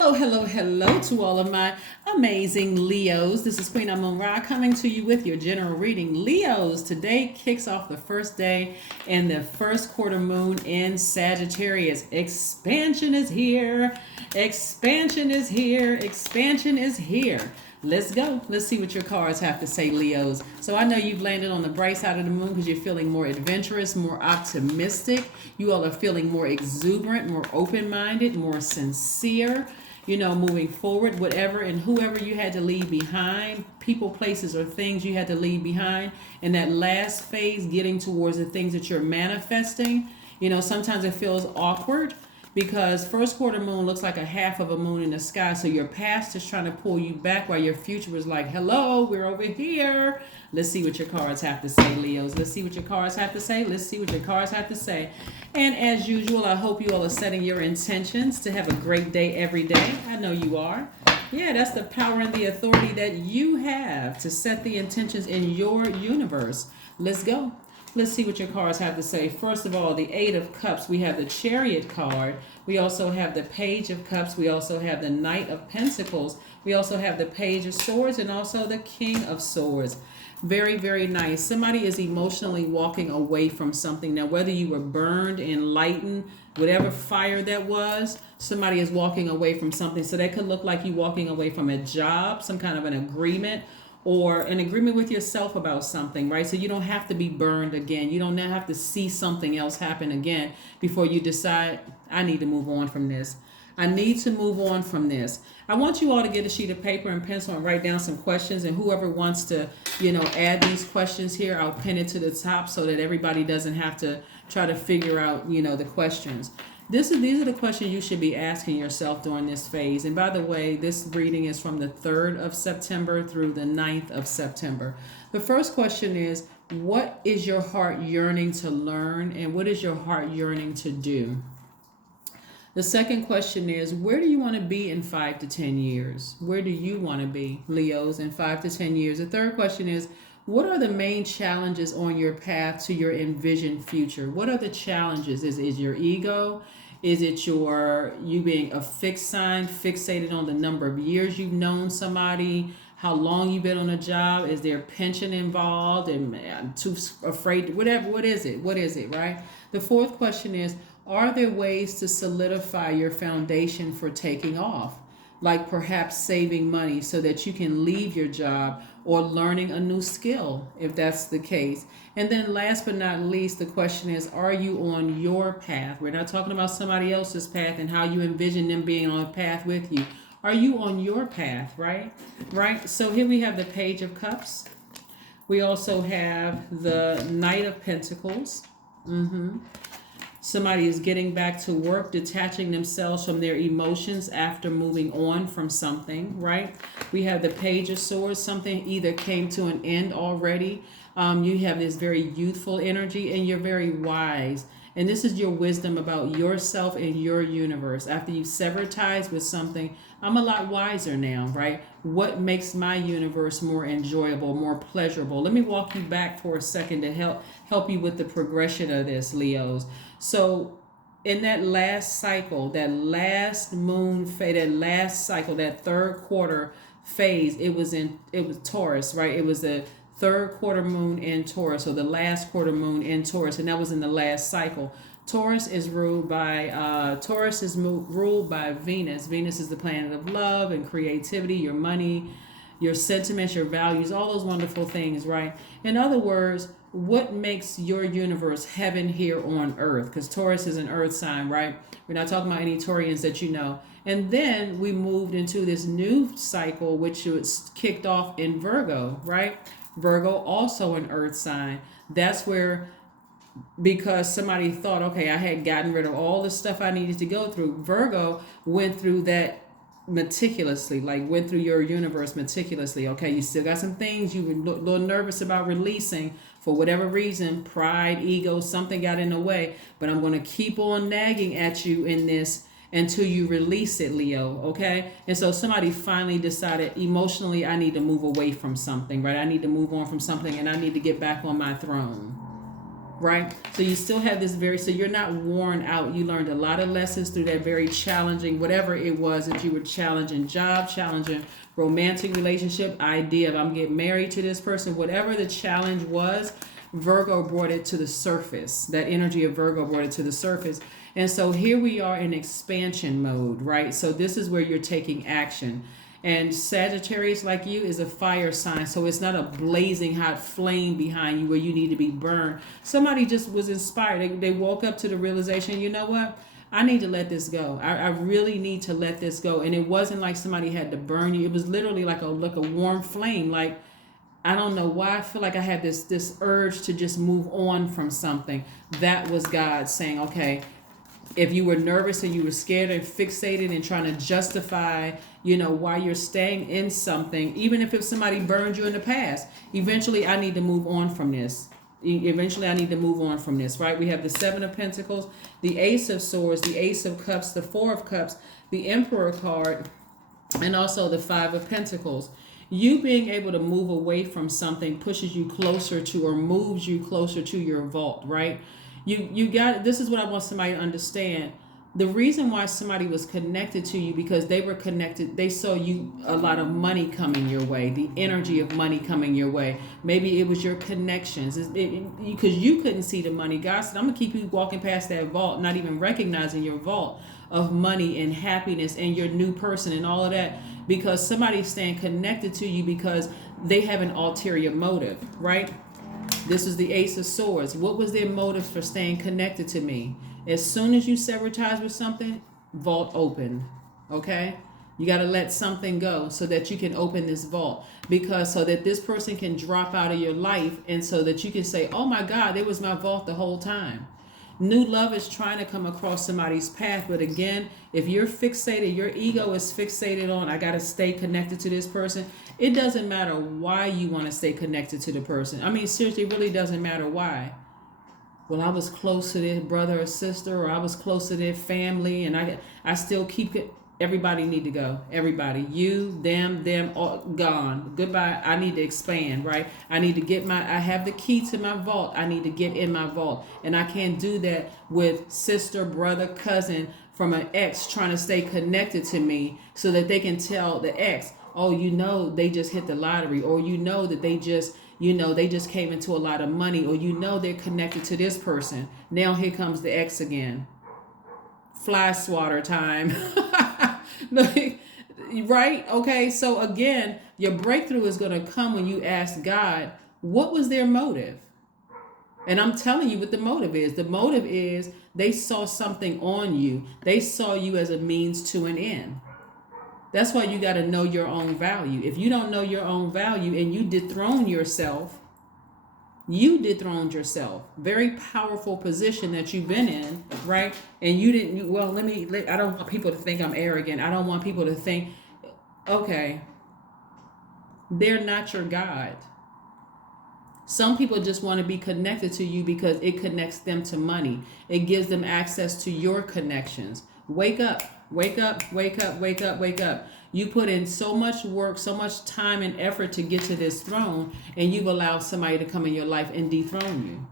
Hello to all of my amazing Leos. This is Queen Amun-Ra coming to you with your general reading. Leos, today kicks off the first day in the first quarter moon in Sagittarius. Expansion is here. Expansion is here. Expansion is here. Let's go. Let's see what your cards have to say, Leos. So I know you've landed on the bright side of the moon because you're feeling more adventurous, more optimistic. You all are feeling more exuberant, more open-minded, more sincere. Moving forward, whatever and whoever you had to leave behind, people, places, or things you had to leave behind. In that last phase, getting towards the things that you're manifesting. Sometimes it feels awkward because first quarter moon looks like a half of a moon in the sky. So your past is trying to pull you back while your future was like, hello, we're over here. Let's see what your cards have to say, Leos. Let's see what your cards have to say. Let's see what your cards have to say. And as usual, I hope you all are setting your intentions to have a great day every day. I know you are. Yeah, that's the power and the authority that you have to set the intentions in your universe. Let's go. Let's see what your cards have to say. First of all, the Eight of Cups. We have the Chariot card. We also have the Page of Cups. We also have the Knight of Pentacles. We also have the Page of Swords and also the King of Swords. Very, very nice. Somebody is emotionally walking away from something. Now, whether you were burned, enlightened, whatever fire that was, somebody is walking away from something. So that could look like you walking away from a job, some kind of an agreement, or an agreement with yourself about something, right? So you don't have to be burned again. You don't have to see something else happen again before you decide, I need to move on from this. I need to move on from this. I want you all to get a sheet of paper and pencil and write down some questions. And whoever wants to, add these questions here, I'll pin it to the top so that everybody doesn't have to try to figure out, the questions. These are the questions you should be asking yourself during this phase. And by the way, this reading is from the 3rd of September through the 9th of September. The first question is, what is your heart yearning to learn and what is your heart yearning to do? The second question is, where do you want to be in 5 to 10 years? Where do you want to be, Leos, in 5 to 10 years? The third question is, what are the main challenges on your path to your envisioned future? What are the challenges? Is your ego? Is it you being a fixed sign, fixated on the number of years you've known somebody, how long you've been on a job? Is there pension involved? And I'm too afraid, whatever, what is it, right? The fourth question is, are there ways to solidify your foundation for taking off? Like perhaps saving money so that you can leave your job or learning a new skill, if that's the case. And then last but not least, the question is, are you on your path? We're not talking about somebody else's path and how you envision them being on a path with you. Are you on your path, right? Right? So here we have the Page of Cups. We also have the Knight of Pentacles. Somebody is getting back to work, detaching themselves from their emotions after moving on from something, right? We have the Page of Swords. Something either came to an end already. You have this very youthful energy and you're very wise. And this is your wisdom about yourself and your universe. After you sever ties with something, I'm a lot wiser now, right? What makes my universe more enjoyable, more pleasurable? Let me walk you back for a second to help you with the progression of this, Leos. So in that last cycle, that last moon phase, that last cycle, that third quarter phase, it was Taurus, right? It was the third quarter moon in Taurus, or the last quarter moon in Taurus, and that was in the last cycle. Taurus is ruled by Venus. Venus is the planet of love and creativity, your money, your sentiments, your values, all those wonderful things, right? In other words, what makes your universe heaven here on earth? Because Taurus is an earth sign, right? We're not talking about any Taurians that you know. And then we moved into this new cycle, which was kicked off in Virgo, right? Virgo, also an earth sign. That's where, because somebody thought, okay, I had gotten rid of all the stuff I needed to go through, Virgo went through that meticulously, like went through your universe meticulously. Okay, you still got some things you were a little nervous about releasing for whatever reason, pride, ego, something got in the way, but I'm going to keep on nagging at you in this until you release it, Leo, okay? And so somebody finally decided emotionally, I need to move away from something, right? I need to move on from something and I need to get back on my throne. right? So you still have this so you're not worn out. You learned a lot of lessons through that very challenging, whatever it was that you were challenging, job, challenging romantic relationship, idea of I'm getting married to this person, whatever the challenge was, Virgo brought it to the surface. That energy of Virgo brought it to the surface. And so here we are in expansion mode, right? So this is where you're taking action. And Sagittarius, like you, is a fire sign. So it's not a blazing hot flame behind you where you need to be burned. Somebody just was inspired. They woke up to the realization, you know what? I need to let this go. I really need to let this go. And it wasn't like somebody had to burn you. It was literally like a warm flame. Like, I don't know why I feel like I had this urge to just move on from something. That was God saying, okay, if you were nervous and you were scared and fixated and trying to justify, why you're staying in something, even if somebody burned you in the past, eventually I need to move on from this. Eventually I need to move on from this, right? We have the Seven of Pentacles, the Ace of Swords, the Ace of Cups, the Four of Cups, the Emperor card, and also the Five of Pentacles. You being able to move away from something pushes you closer to, or moves you closer to your vault, right? You got, this is what I want somebody to understand. The reason why somebody was connected to you, because they were connected, they saw you, a lot of money coming your way, the energy of money coming your way. Maybe it was your connections, because you couldn't see the money. God said, I'm gonna keep you walking past that vault, not even recognizing your vault of money and happiness and your new person and all of that, because somebody's staying connected to you because they have an ulterior motive, right? This is the Ace of Swords. What was their motive for staying connected to me? As soon as you sever ties with something, vault open. Okay? You got to let something go so that you can open this vault, because so that this person can drop out of your life, and so that you can say, oh my God, it was my vault the whole time. New love is trying to come across somebody's path. But again, if you're fixated, your ego is fixated on, I got to stay connected to this person. It doesn't matter why you want to stay connected to the person. I mean, seriously, it really doesn't matter why. Well, I was close to their brother or sister, or I was close to their family, and I still keep it. Everybody need to go. Everybody, you, them, all gone. Goodbye. I need to expand, right? I need to I have the key to my vault. I need to get in my vault. And I can't do that with sister, brother, cousin from an ex trying to stay connected to me so that they can tell the ex, oh, they just hit the lottery, or that they just, they just came into a lot of money, or they're connected to this person. Now here comes the ex again. Fly swatter time. Right? Okay, so again, your breakthrough is going to come when you ask God, what was their motive? And I'm telling you what the motive is. The motive is they saw something on you. They saw you as a means to an end. That's why you got to know your own value. If you don't know your own value and you dethrone yourself, you dethroned yourself. Very powerful position that you've been in, right? And you didn't, I don't want people to think I'm arrogant. I don't want people to think, okay, they're not your God. Some people just want to be connected to you because it connects them to money. It gives them access to your connections. Wake up, wake up, wake up, wake up, wake up. You put in so much work, so much time and effort to get to this throne, and you've allowed somebody to come in your life and dethrone you.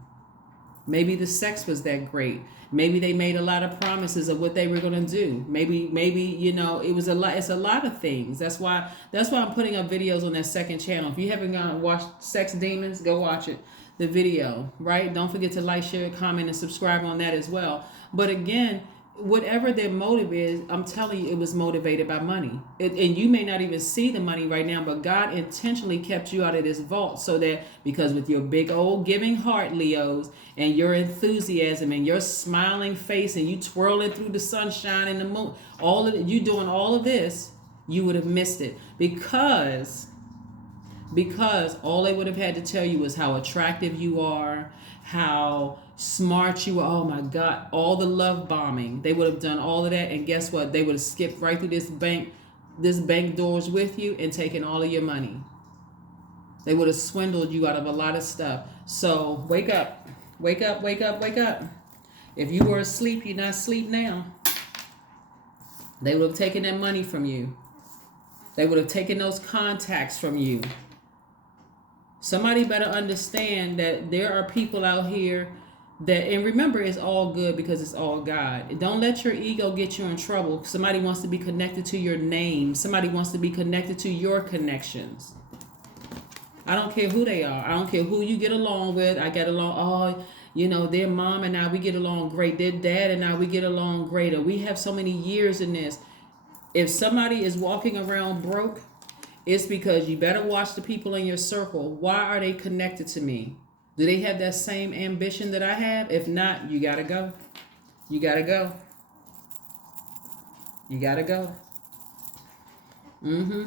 Maybe the sex was that great. Maybe they made a lot of promises of what they were going to do. Maybe it was a lot. It's a lot of things. That's why I'm putting up videos on that second channel. If you haven't gone and watched Sex Demons, go watch it. The video, right? Don't forget to like, share, comment, and subscribe on that as well. But again, whatever their motive is, I'm telling you, it was motivated by money. And you may not even see the money right now, but God intentionally kept you out of this vault so that, because with your big old giving heart, Leos, and your enthusiasm and your smiling face and you twirling through the sunshine and the moon, you doing all of this, you would have missed it. Because all they would have had to tell you was how attractive you are, how smart you are. Oh my God, all the love bombing. They would have done all of that, and guess what? They would have skipped right through this bank doors with you and taken all of your money. They would have swindled you out of a lot of stuff. So wake up, wake up, wake up, wake up. If you were asleep, you're not asleep now. They would have taken that money from you. They would have taken those contacts from you. Somebody better understand that there are people out here That, and remember, it's all good because it's all God. Don't let your ego get you in trouble. Somebody wants to be connected to your name. Somebody wants to be connected to your connections. I don't care who they are. I don't care who you get along with. I get along, oh, you know, their mom and I, we get along great. Their dad and I, we get along great. Or we have so many years in this. If somebody is walking around broke, it's because you better watch the people in your circle. Why are they connected to me? Do they have that same ambition that I have? If not, you gotta go. You gotta go. You gotta go.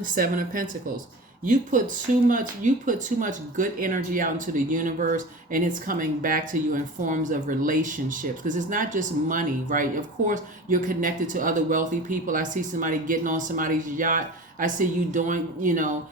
Seven of Pentacles. You put too much good energy out into the universe, and it's coming back to you in forms of relationships. Because it's not just money, right? Of course, you're connected to other wealthy people. I see somebody getting on somebody's yacht. I see you doing, you know,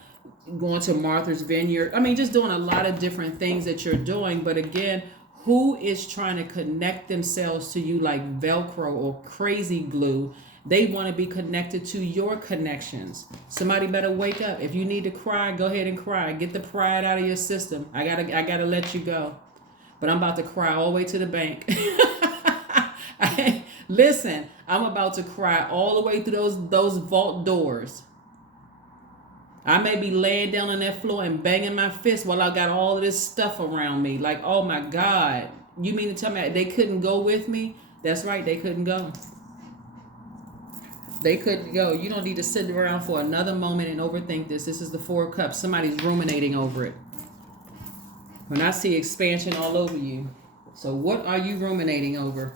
going to Martha's Vineyard. I mean, just doing a lot of different things that you're doing. But again, who is trying to connect themselves to you like Velcro or crazy glue? They want to be connected to your connections. Somebody better wake up. If you need to cry, go ahead and cry. Get the pride out of your system. I gotta let you go. But I'm about to cry all the way to the bank. Listen, I'm about to cry all the way through those vault doors. I may be laying down on that floor and banging my fist while I got all of this stuff around me. Like, oh my God. You mean to tell me they couldn't go with me? That's right, they couldn't go. They couldn't go. You don't need to sit around for another moment and overthink this. This is the Four of Cups. Somebody's ruminating over it. When I see expansion all over you. So what are you ruminating over?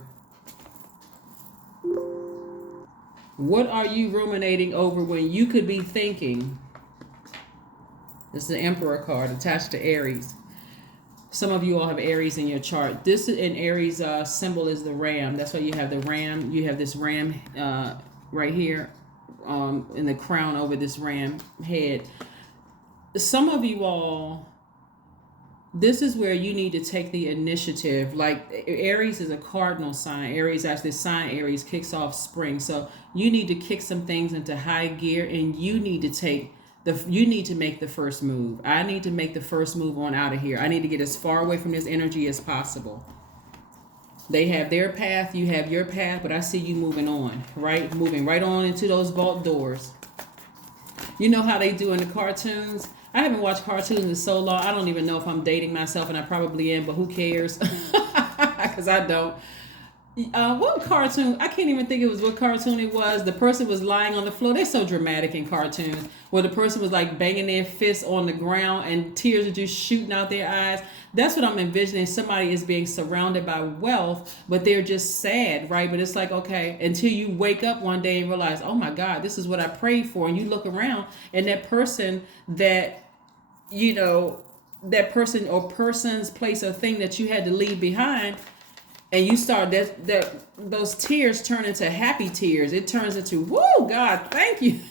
What are you ruminating over when you could be thinking? This is the Emperor card attached to Aries. Some of you all have Aries in your chart. This in Aries symbol is the ram. That's why you have the ram. You have this ram right here in the crown over this ram head. Some of you all, this is where you need to take the initiative. Like Aries is a cardinal sign. Aries, actually, sign Aries kicks off spring. So you need to kick some things into high gear, and you need to make the first move. I need to make the first move on out of here. I need to get as far away from this energy as possible. They have their path, you have your path, but I see you moving on, right? Moving right on into those vault doors. You know how they do in the cartoons? I haven't watched cartoons in so long. I don't even know if I'm dating myself, and I probably am, but who cares? Because I don't. What cartoon? I can't even think it was what cartoon it was. The person was lying on the floor. They're so dramatic in cartoons, where the person was like banging their fists on the ground and tears are just shooting out their eyes. That's what I'm envisioning. Somebody is being surrounded by wealth, but they're just sad, right? But it's like, okay, until you wake up one day and realize, oh my God, this is what I prayed for. And you look around, and that person that, you know, that person or person's place or thing that you had to leave behind, and you start those tears turn into happy tears. It turns into, whoa, God, thank you.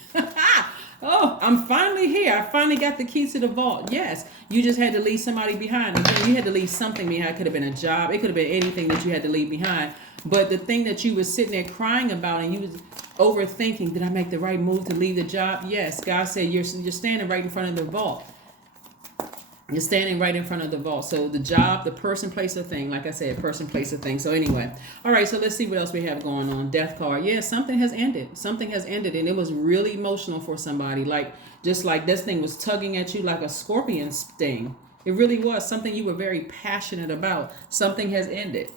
Oh, I'm finally here. I finally got the key to the vault. Yes, you just had to leave somebody behind. Again, you had to leave something behind. It could have been a job. It could have been anything that you had to leave behind. But the thing that you were sitting there crying about, and you was overthinking, did I make the right move to leave the job? Yes, God said you're standing right in front of the vault. You're standing right in front of the vault. So the job, the person, place, a thing. Like I said, person, place, a thing. So anyway. All right, so let's see what else we have going on. Death card. Yeah, something has ended. Something has ended. And it was really emotional for somebody. Like, just like this thing was tugging at you like a scorpion sting. It really was something you were very passionate about. Something has ended.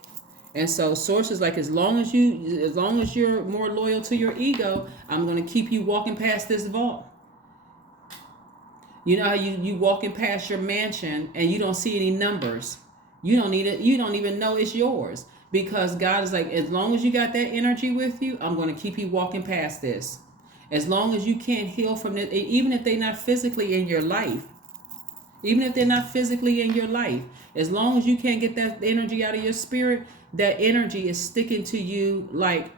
And so sources like, as long as you're more loyal to your ego, I'm going to keep you walking past this vault. You know how you walking past your mansion and you don't see any numbers. You don't need it. You don't even know it's yours, because God is like, as long as you got that energy with you, I'm going to keep you walking past this. As long as you can't heal from it, even if they're not physically in your life, as long as you can't get that energy out of your spirit, that energy is sticking to you like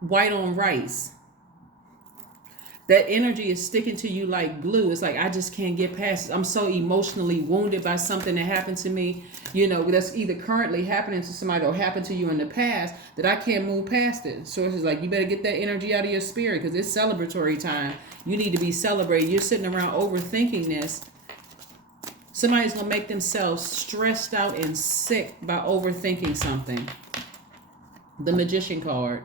white on rice. That energy is sticking to you like glue. It's like, I just can't get past it. I'm so emotionally wounded by something that happened to me, you know, that's either currently happening to somebody or happened to you in the past, that I can't move past it. So it's like, you better get that energy out of your spirit, because it's celebratory time. You need to be celebrating. You're sitting around overthinking this. Somebody's going to make themselves stressed out and sick by overthinking something. The Magician card.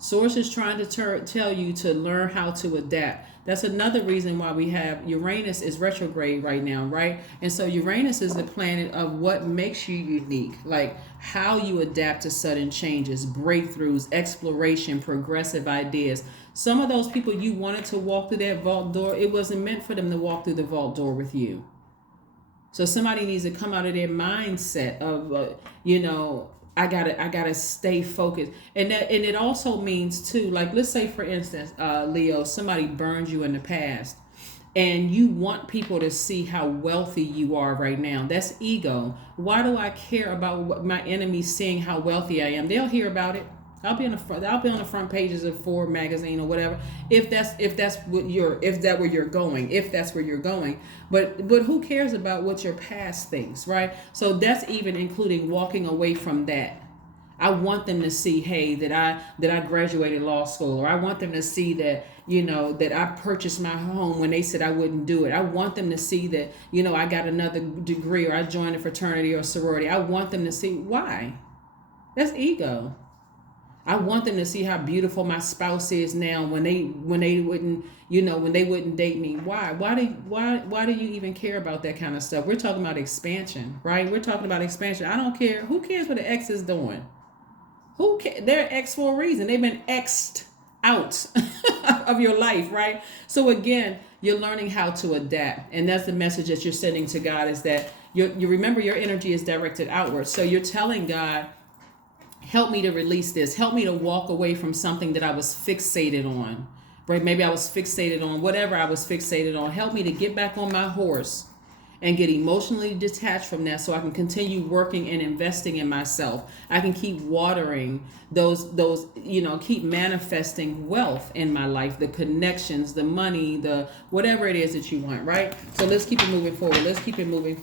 Source is trying to tell you to learn how to adapt. That's another reason why we have Uranus is retrograde right now, right? And so Uranus is the planet of what makes you unique, like how you adapt to sudden changes, breakthroughs, exploration, progressive ideas. Some of those people you wanted to walk through that vault door, it wasn't meant for them to walk through the vault door with you. So somebody needs to come out of their mindset of, I gotta stay focused, and it also means too, like, let's say for instance, Leo, somebody burned you in the past, and you want people to see how wealthy you are right now. That's ego. Why do I care about what my enemies seeing how wealthy I am? They'll hear about it. I'll be on the front pages of Forbes magazine or whatever. If that's where you're going. But who cares about what your past thinks, right? So that's even including walking away from that. I want them to see, hey, that I graduated law school, or I want them to see that, that I purchased my home when they said I wouldn't do it. I want them to see that, I got another degree, or I joined a fraternity or sorority. I want them to see why. That's ego. I want them to see how beautiful my spouse is now when they wouldn't date me. Why? Why do you even care about that kind of stuff? We're talking about expansion, right? We're talking about expansion. I don't care. Who cares what the ex is doing? Who cares? They're ex for a reason. They've been exed out of your life, right? So again, you're learning how to adapt. And that's the message that you're sending to God, is that you remember your energy is directed outward. So you're telling God, help me to release this. Help me to walk away from something that I was fixated on. Right? Maybe I was fixated on whatever I was fixated on. Help me to get back on my horse and get emotionally detached from that, so I can continue working and investing in myself. I can keep watering those, keep manifesting wealth in my life, the connections, the money, the whatever it is that you want, right? So let's keep it moving forward. Let's keep it moving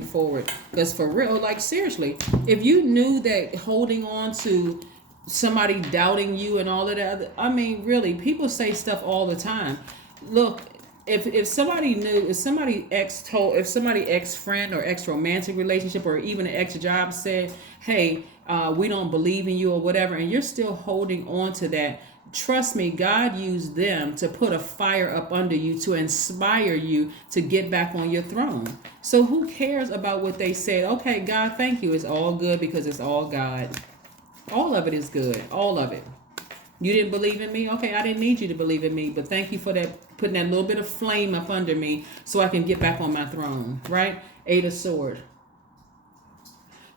forward. Because for real, like seriously, if you knew that holding on to somebody doubting you and all of that, I mean, really, people say stuff all the time. Look, if somebody knew, if somebody ex friend or ex romantic relationship or even an ex job said, hey, we don't believe in you or whatever, and you're still holding on to that, trust me, God used them to put a fire up under you to inspire you to get back on your throne. So who cares about what they said? Okay, God, thank you. It's all good because it's all God. All of it is good. All of it. You didn't believe in me? Okay, I didn't need you to believe in me, but thank you for that, putting that little bit of flame up under me so I can get back on my throne, right? 8 of Swords.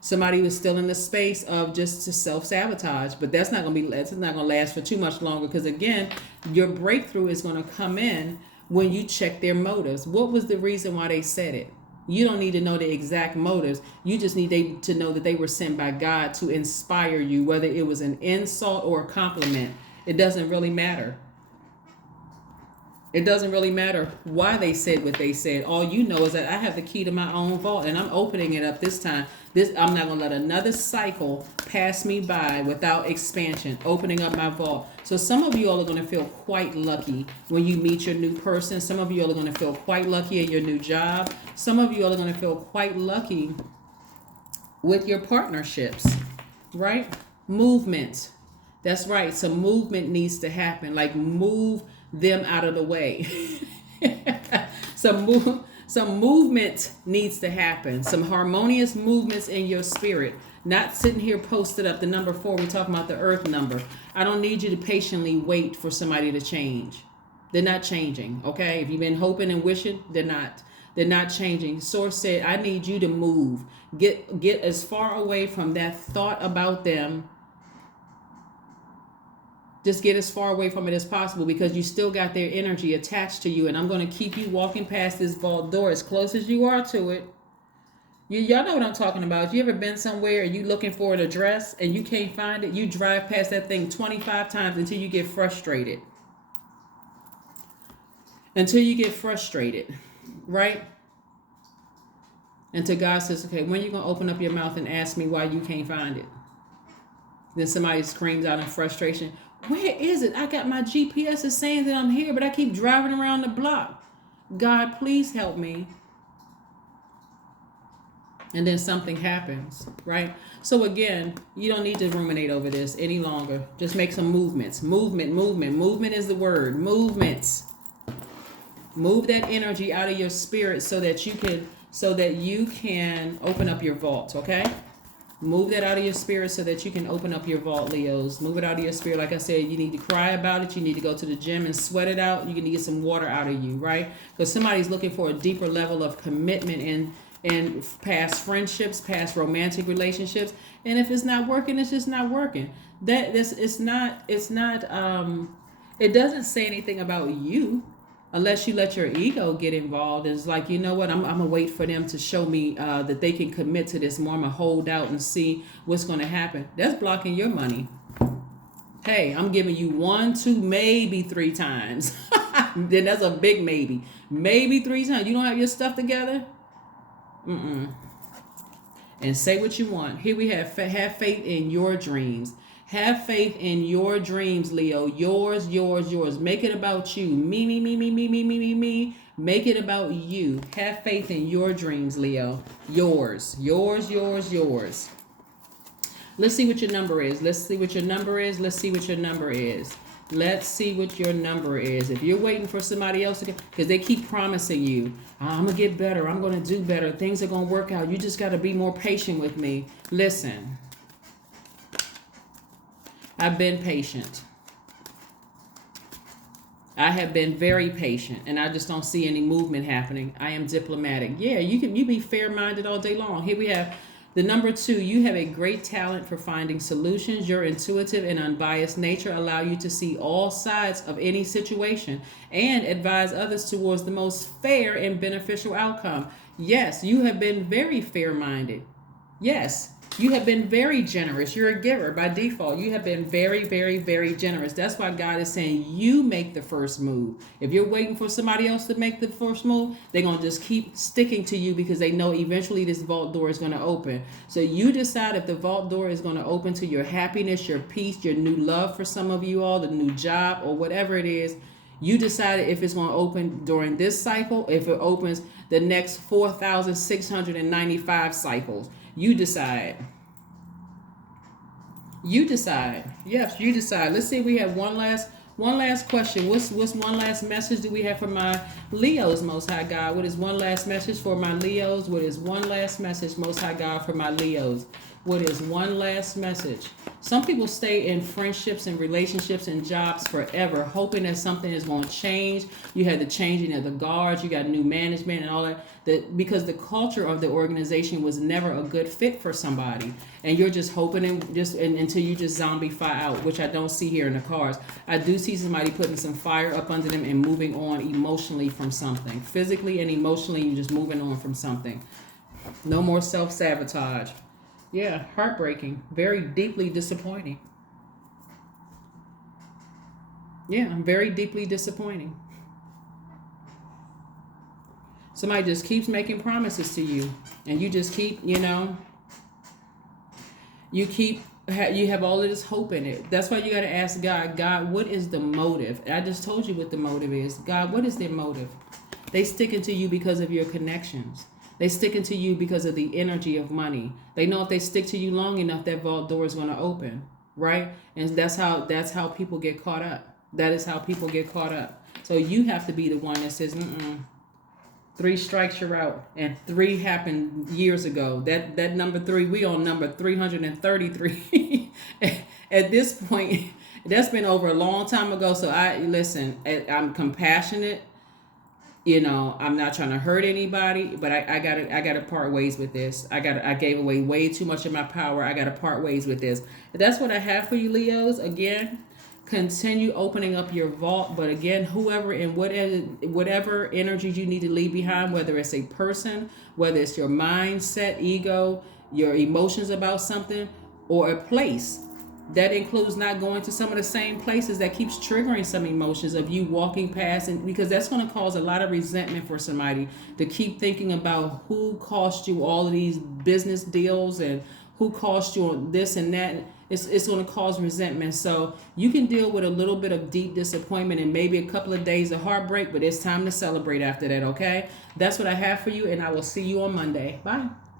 Somebody was still in the space of just to self-sabotage, but that's not going to last for too much longer, because again, your breakthrough is going to come in when you check their motives. What was the reason why they said it? You don't need to know the exact motives. You just need to know that they were sent by God to inspire you, whether it was an insult or a compliment. It doesn't really matter. It doesn't really matter why they said what they said. All you know is that I have the key to my own vault, and I'm opening it up this time. I'm not going to let another cycle pass me by without expansion, opening up my vault. So some of you all are going to feel quite lucky when you meet your new person. Some of you all are going to feel quite lucky at your new job. Some of you all are going to feel quite lucky with your partnerships, right? Movement. That's right. Some movement needs to happen. Like, move them out of the way. Some movement needs to happen. Some harmonious movements in your spirit. Not sitting here posted up. The number 4, we're talking about the earth number. I don't need you to patiently wait for somebody to change. They're not changing, okay? If you've been hoping and wishing, they're not. They're not changing. Source said, I need you to move. Get as far away from that thought about them. Just get as far away from it as possible, because you still got their energy attached to you. And I'm going to keep you walking past this vault door as close as you are to it. Y'all know what I'm talking about. You ever been somewhere and you looking for an address and you can't find it? You drive past that thing 25 times until you get frustrated. Right? Until God says, okay, when are you going to open up your mouth and ask me why you can't find it? Then somebody screams out in frustration, where is it? I got my GPS is saying that I'm here, but I keep driving around the block. God, please help me. And then something happens, right? So again, you don't need to ruminate over this any longer. Just make some movements. Movement is the word. Movements. Move that energy out of your spirit so that you can open up your vault, okay? Move that out of your spirit so that you can open up your vault, Leos. Move it out of your spirit. Like I said, you need to cry about it. You need to go to the gym and sweat it out. You need to get some water out of you, right? Because somebody's looking for a deeper level of commitment in past friendships, past romantic relationships. And if it's not working, it's just not working. It doesn't say anything about you. Unless you let your ego get involved. It's like, you know what, I'm going to wait for them to show me that they can commit to this more. I'm going to hold out and see what's going to happen. That's blocking your money. Hey, I'm giving you 1, 2, maybe 3 times. Then that's a big maybe. Maybe 3 times. You don't have your stuff together? And say what you want. Here we have faith in your dreams. Have faith in your dreams, Leo. Yours. Make it about you. Me. Make it about you. Have faith in your dreams, Leo. Yours. Let's see what your number is. Let's see what your number is. If you're waiting for somebody else to get, because they keep promising you, I'm going to get better. I'm going to do better. Things are going to work out. You just got to be more patient with me. Listen. I've been patient. I have been very patient, and I just don't see any movement happening. I am diplomatic. Yeah, you be fair-minded all day long. Here we have the number 2. You have a great talent for finding solutions. Your intuitive and unbiased nature allow you to see all sides of any situation and advise others towards the most fair and beneficial outcome. Yes, you have been very fair-minded. Yes. You have been very generous. You're a giver by default. You have been very, very, very generous. That's why God is saying you make the first move. If you're waiting for somebody else to make the first move, they're going to just keep sticking to you because they know eventually this vault door is going to open. So you decide if the vault door is going to open to your happiness, your peace, your new love for some of you all, the new job or whatever it is. You decide if it's going to open during this cycle, if it opens the next 4,695 cycles. You decide. Yes, you decide. Let's see if we have one last question. What's one last message do we have for my Leos, Most High God? What is one last message for my Leos? What is one last message, Most High God, for my Leos? What is one last message? Some people stay in friendships and relationships and jobs forever, hoping that something is going to change. You had the changing of the guards, you got new management and all that. Because the culture of the organization was never a good fit for somebody. And you're just hoping until you just zombify out, which I don't see here in the cards. I do see somebody putting some fire up under them and moving on emotionally from something. Physically and emotionally, you're just moving on from something. No more self-sabotage. Yeah, heartbreaking. Very deeply disappointing. Yeah, very deeply disappointing. Somebody just keeps making promises to you, and you just keep, you have all of this hope in it. That's why you got to ask God, what is the motive? I just told you what the motive is. God, what is their motive? They sticking to you because of your connections. They sticking to you because of the energy of money. They know if they stick to you long enough, that vault door is going to open, right? And that's how people get caught up. That is how people get caught up. So you have to be the one that says, 3 strikes, you're out. And 3 happened years ago. That number 3, we on number 333. At this point, that's been over a long time ago. So I'm compassionate. I'm not trying to hurt anybody, but I gotta part ways with this. I gave away way too much of my power. I gotta part ways with this. That's what I have for you, Leos. Again, continue opening up your vault. But again, whoever and whatever energies you need to leave behind, whether it's a person, whether it's your mindset, ego, your emotions about something, or a place. That includes not going to some of the same places that keeps triggering some emotions of you walking past, and because that's going to cause a lot of resentment for somebody to keep thinking about who cost you all of these business deals and who cost you on this and that. It's going to cause resentment. So you can deal with a little bit of deep disappointment and maybe a couple of days of heartbreak, but it's time to celebrate after that, okay? That's what I have for you, and I will see you on Monday. Bye.